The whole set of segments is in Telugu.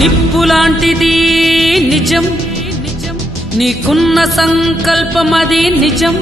నిప్పులాంటిది నిజం. నీకున్న సంకల్పం అది నిజం.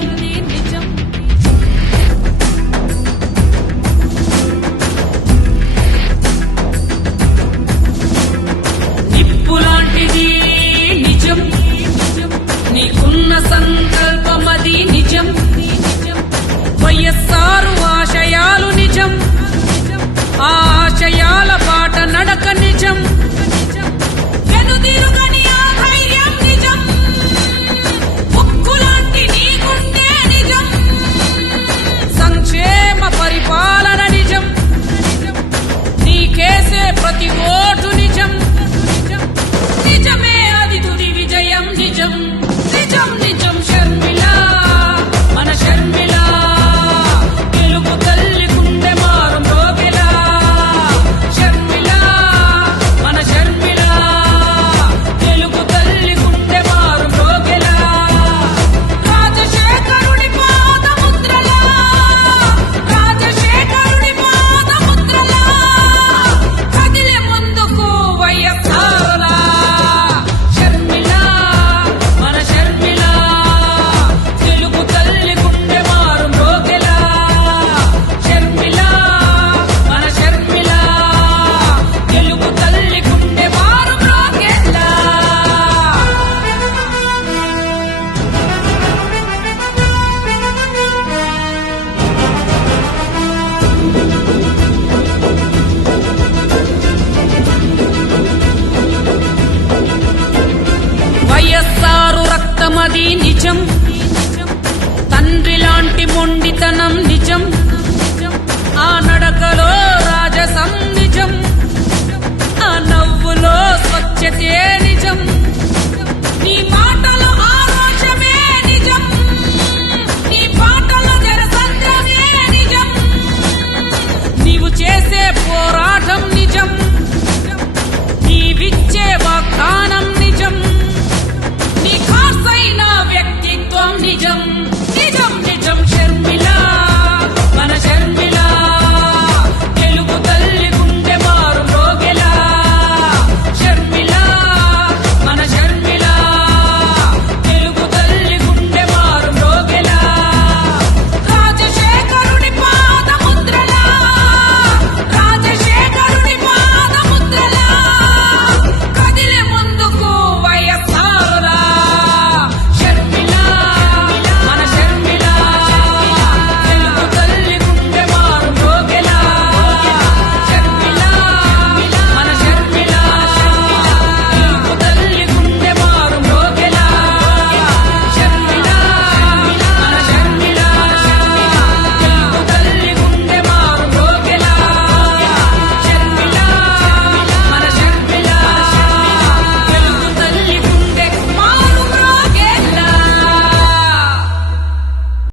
అది నిజం.